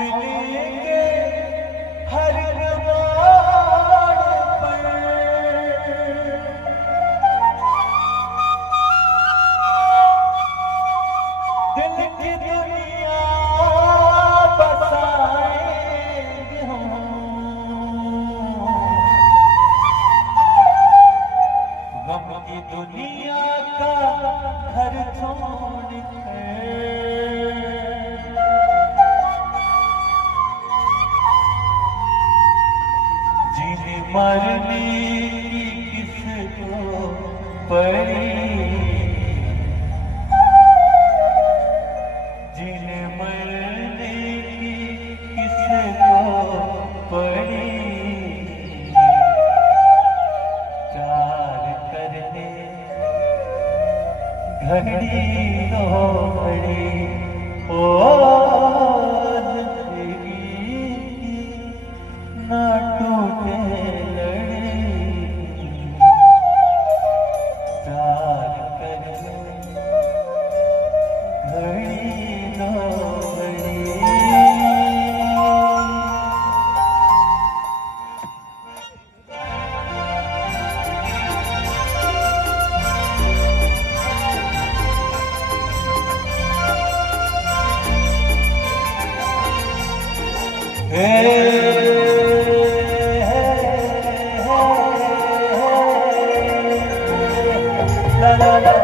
मिलेंगे हर कबाड़ पर। दिल की दुनिया बसाएंगे हम, गम की दुनिया का घर छोड़ के। जीने मरने की किसको पड़ी, जीने मरने की किसको पड़ी। प्यार करने घड़ी दो घड़ी ओ जिंदगी ना टूटे लड़ी। प्यार करने घड़ी दो घड़ी। La la la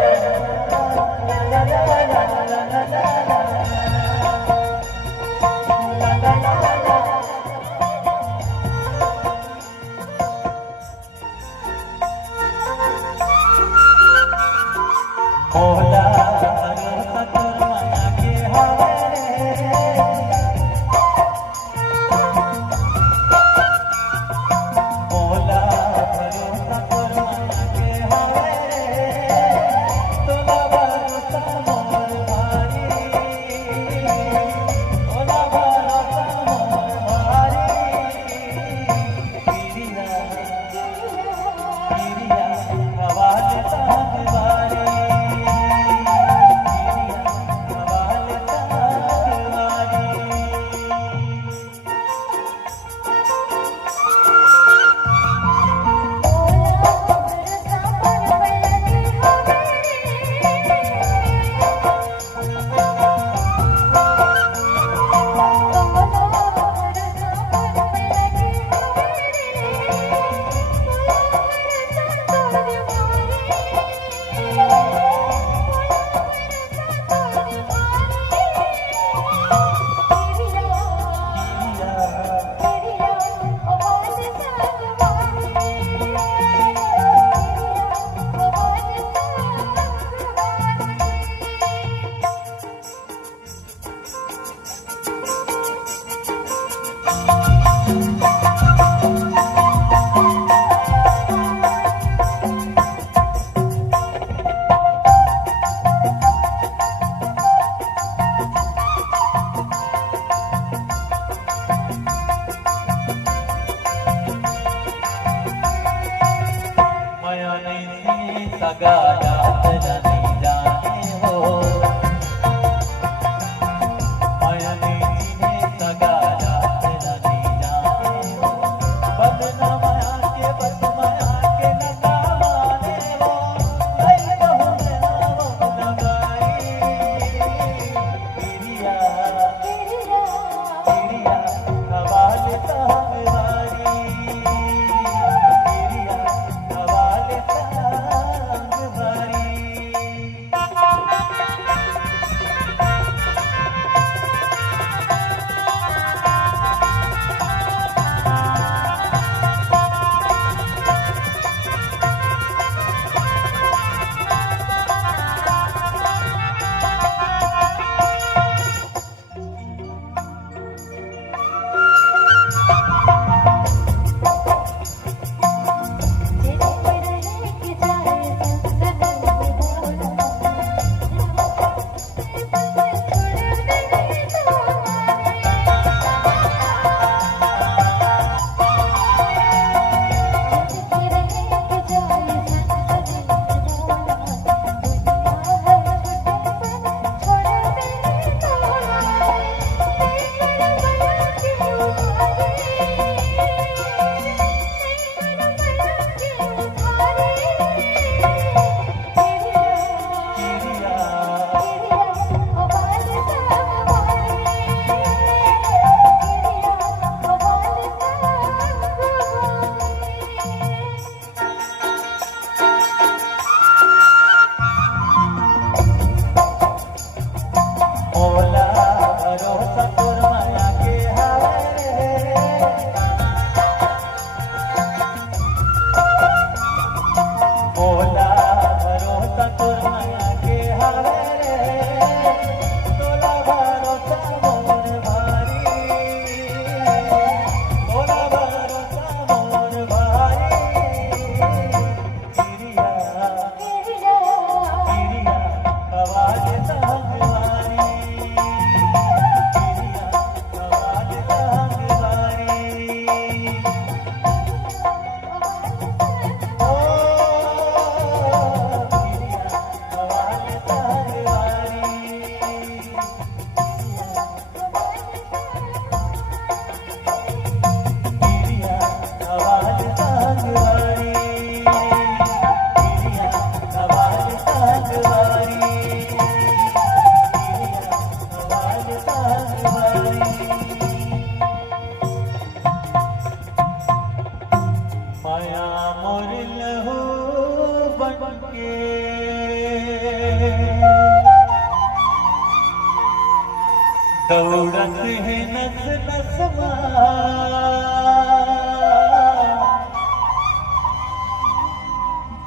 नस नस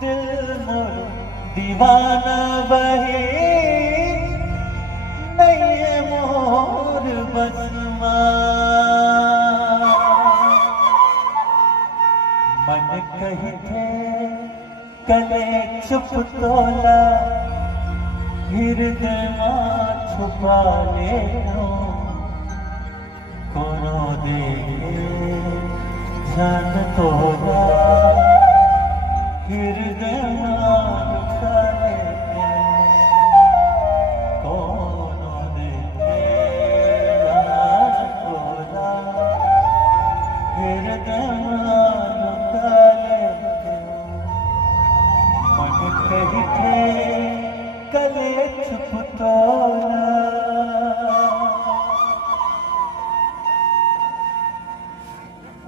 दिल मोर दीवाना बहे नहीं है मोर बसमा मन कही थे कले चुप तोला हृदय मां छुपा ले कोनो दे जान तोला हृदय मां छुपा ले कोनो दे जान तोला हृदय मां छुपा ले मन कही थे कले छुप